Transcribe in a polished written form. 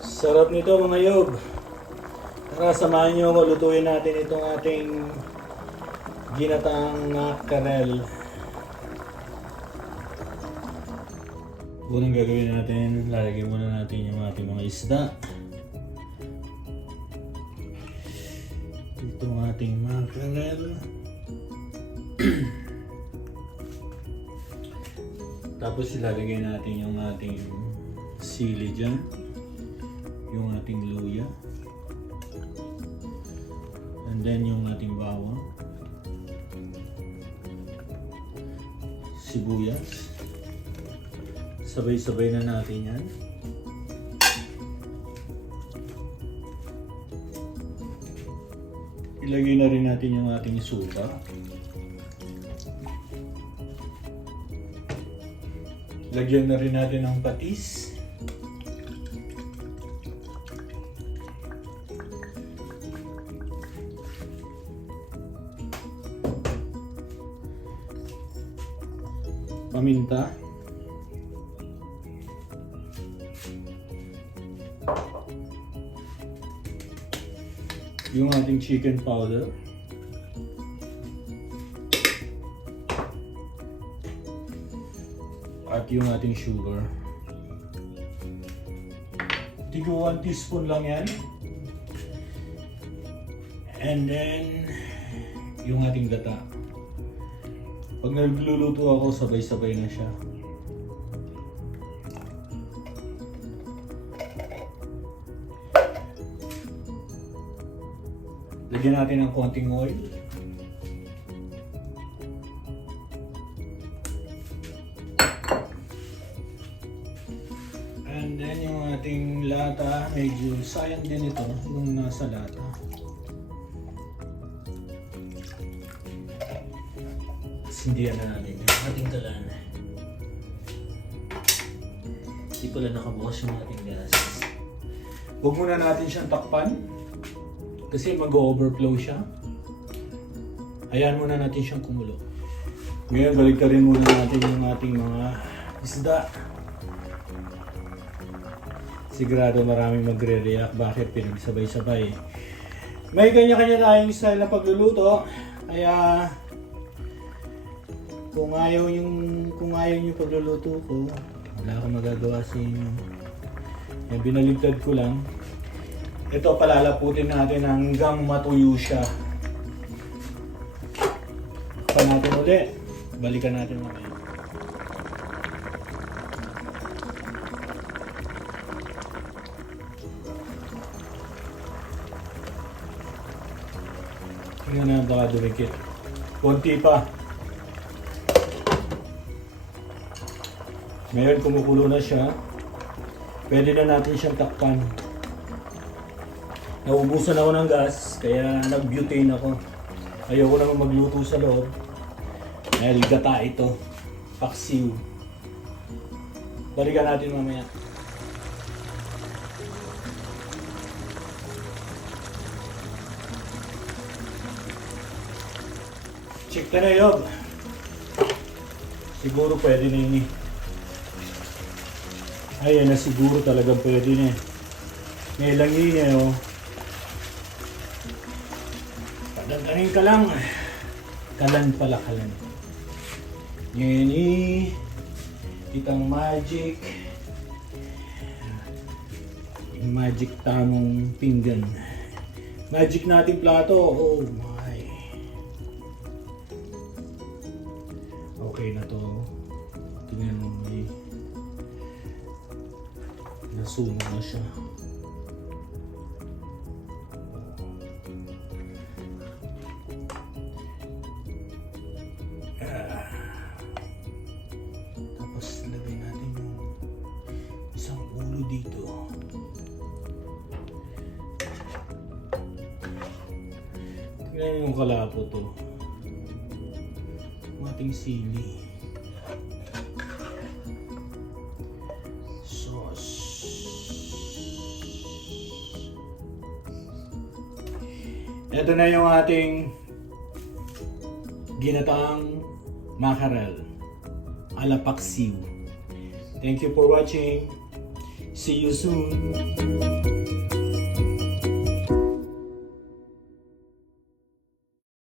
Sarap nito mga yog. Tara, samahan nyo ako. Lutuin natin itong ating ginataang mackerel. Unang gagawin natin, lalagyan muna natin yung ating mga isda. Itong ating mackerel. Tapos ilalagay natin yung ating sili dyan. Yung ating luya. And then yung ating bawang. Sibuyas. Sabay-sabay na natin yan. Ilagay na rin natin yung ating suka. Lagyan na rin natin ng patis. Paminta. Yung ating chicken powder. At yung ating sugar. Tigo 1 teaspoon lang yan. And then, yung ating gata. Pag nagluluto ako, sabay-sabay na siya. Lagyan natin ng konting oil. And then yung ating lata, medyo sayang din ito, yung nasa lata. Sindihan na natin yung ating kalan. Hindi pala nakabukas yung ating gas. Huwag muna natin siyang takpan kasi mag-overflow siya. Hayaan muna natin siyang kumulo. Ngayon baliktarin muna natin yung ating mga isda. Sigurado maraming magre-react bakit pinagsabay-sabay. May kanya-kanya tayong style na pagluluto. Kaya kung ayaw yung pagluluto ko, wala akong magagawa sa inyo. Yan, binaligtad ko lang. Ito palalaputin natin hanggang matuyo siya. Pa natin ulit. Balikan natin mamaya. Tingnan na baka dumikit. Konti pa. Ngayon kumukulo na siya. Pwede na natin siyang takpan. Naubusan ako ng gas, kaya nag-butane ako. Ayoko naman magluto sa loob. Dahil gata ito. Paksiw. Balikan natin mamaya. Check ka na yun. Siguro pwede na yun eh. Ayan na siguro talagang pwede na eh. May langi niya oh. Padandanin ka lang. Kalan pala, kalan. Yan eh. Itang magic. Yung magic tamong pinggan. Magic nating plato. Oh my. Okay na to. Tingnan mo may nasunog na siya. Tapos lagay natin yung isang ulo dito. Tingnan yung kalapo to. Yung ating sili. Ito na yung ating ginataang mackerel ala paksiw. Thank you for watching. See you soon.